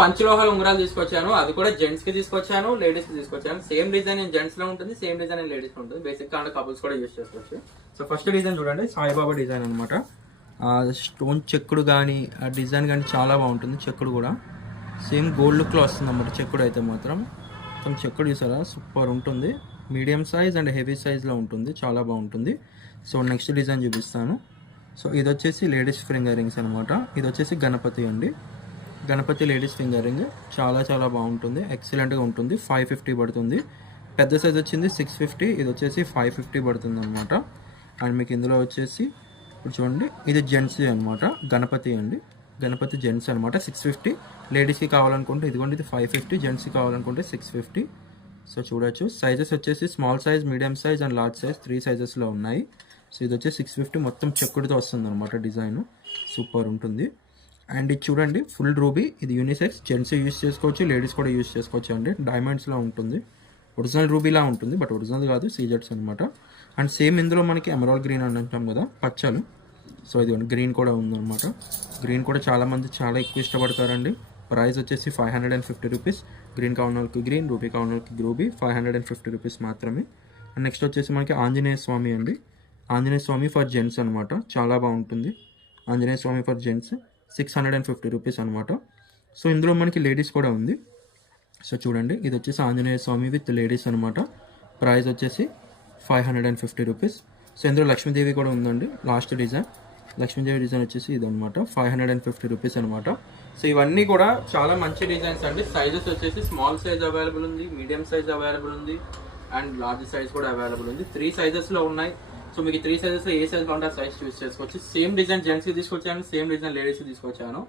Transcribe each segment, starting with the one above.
పంచలోహాల ఉంగరాలు తీసుకొచ్చాను. అది కూడా జెంట్స్ కి తీసుకొచ్చాను, లేడీస్ కి తీసుకొచ్చాను. సేమ్ డిజైన్ జెంట్స్ లో ఉంటుంది, సేమ్ డిజైన్ లేడీస్ లో ఉంటుంది. బేసిక్ గా కపుల్స్ కూడా యూస్ చేసుకోవచ్చు. సో ఫస్ట్ డిజైన్ చూడండి, సాయిబాబా డిజైన్ అనమాట. స్టోన్ చెక్కుడు కానీ ఆ డిజైన్ కానీ చాలా బాగుంటుంది. చెక్కుడు కూడా సేమ్ గోల్డ్ లుక్ లో వస్తుంది అన్నమాట. చెక్కుడు అయితే మాత్రం మొత్తం చెక్కుడు చూసారా, సూపర్ ఉంటుంది. Medium size and heavy size లో ఉంటుంది, చాలా బాగుంటుంది. సో నెక్స్ట్ డిజైన్ చూపిస్తాను. సో ఇది వచ్చేసి లేడీస్ ఫింగర్ రింగ్స్ అనమాట. ఇది వచ్చేసి గణపతి అండి. గణపతి లేడీస్ ఫింగర్ రింగ్ చాలా చాలా బాగుంటుంది, ఎక్సలెంట్గా ఉంటుంది. 550 పడుతుంది. పెద్ద సైజ్ వచ్చింది 650, ఇది వచ్చేసి 550 పడుతుంది అనమాట. అండ్ మీకు ఇందులో వచ్చేసి ఇప్పుడు చూడండి, ఇది జెంట్స్ అనమాట. గణపతి అండి, గణపతి జెంట్స్ అనమాట. 650 లేడీస్కి కావాలనుకుంటే ఇదిగోండి, ఇది 550. జెంట్స్కి కావాలనుకుంటే 650. సో చూడొచ్చు. సైజెస్ వచ్చేసి small size, medium size and large size 3 సైజెస్లో ఉన్నాయి. సో ఇది వచ్చేసి 650, మొత్తం చెక్కుడుతో వస్తుంది అనమాట. డిజైన్ సూపర్ ఉంటుంది. అండ్ ఇది చూడండి, ఫుల్ రూబీ. ఇది యూనిసెక్స్, జెంట్స్ యూస్ చేసుకోవచ్చు, లేడీస్ కూడా యూస్ చేసుకోవచ్చు అండి. డైమండ్స్లో ఉంటుంది, ఒరిజినల్ రూబీలా ఉంటుంది, బట్ ఒరిజినల్ కాదు, సీజెట్స్ అనమాట. అండ్ సేమ్ ఇందులో మనకి ఎమరాల్డ్ గ్రీన్ అని అంటాం కదా, పచ్చలు. సో ఇది గ్రీన్ కూడా ఉందన్నమాట. గ్రీన్ కూడా చాలామంది చాలా ఎక్కువ ఇష్టపడతారండి. ప్రైస్ వచ్చేసి 550 రూపీస్. గ్రీన్ కావాల వాళ్ళకి గ్రీన్, రూబీ కావాల వాళ్ళకి రూబీ. 550 రూపీస్ మాత్రమే. అండ్ నెక్స్ట్ వచ్చేసి మనకి ఆంజనేయ స్వామి అండి. ఆంజనేయ స్వామి ఫర్ జెంట్స్ అనమాట, చాలా బాగుంటుంది. ఆంజనేయ స్వామి ఫర్ జెంట్స్ 650 రూపీస్ అనమాట. సో ఇందులో మనకి లేడీస్ కూడా ఉంది. సో చూడండి, ఇది వచ్చేసి ఆంజనేయ స్వామి విత్ లేడీస్ అనమాట. ప్రైస్ వచ్చేసి 550 రూపీస్. సో ఇందులో లక్ష్మీదేవి కూడా ఉందండి. లాస్ట్ డిజైన్ లక్ష్మీదేవి డిజైన్ వచ్చేసి ఇది అనమాట, 550 రూపీస్ అనమాట. సో ఇవన్నీ కూడా చాలా మంచి డిజైన్స్ అండి. సైజెస్ వచ్చేసి స్మాల్ సైజ్ అవైలబుల్ ఉంది, మీడియం సైజ్ అవైలబుల్ ఉంది అండ్ లార్జ్ సైజ్ కూడా అవైలబుల్ ఉంది. 3 సైజెస్లో ఉన్నాయి. సో మీకు 3 సైజెస్లో ఏ సైజ్ కావాలంటే ఆ సైజ్ చూస్ చేసుకోవచ్చు. సేమ్ డిజైన్ జెంట్స్కి తీసుకొచ్చాను, సేమ్ డిజైన్ లేడీస్కి తీసుకొచ్చాను.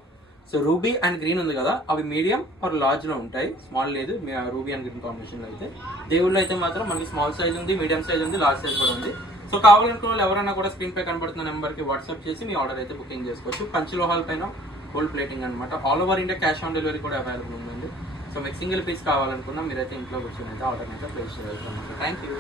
సో రూబీ అండ్ గ్రీన్ ఉంది కదా, అవి మీడియం ఆర్ లార్జ్లో ఉంటాయి, స్మాల్ లేదు. రూబీ అండ్ గ్రీన్ కాంబినేషన్లో అయితే. దేవుళ్ళు అయితే మాత్రం మనకి స్మాల్ సైజ్ ఉంది, మీడియం సైజ్ ఉంది, లార్జ్ సైజ్ కూడా ఉంది. సో కావాలనుకున్న వాళ్ళు ఎవరైనా కూడా స్క్రీన్ పై కనబడుతున్న నెంబర్కి వాట్సాప్ చేసి మీ ఆర్డర్ అయితే బుకింగ్ చేసుకోవచ్చు. పంచలోహాల పైన గోల్డ్ ప్లేటింగ్ అనమాట. All over India cash on delivery కూడా అవైలబుల్ ఉందండి. సో మీకు సింగిల్ పీస్ కావాలనుకున్నా మీరైతే ఇంట్లో కూర్చొని అయితే ఆర్డర్ అయితే ప్లేస్ చేయవచ్చు అనమాట. Thank you.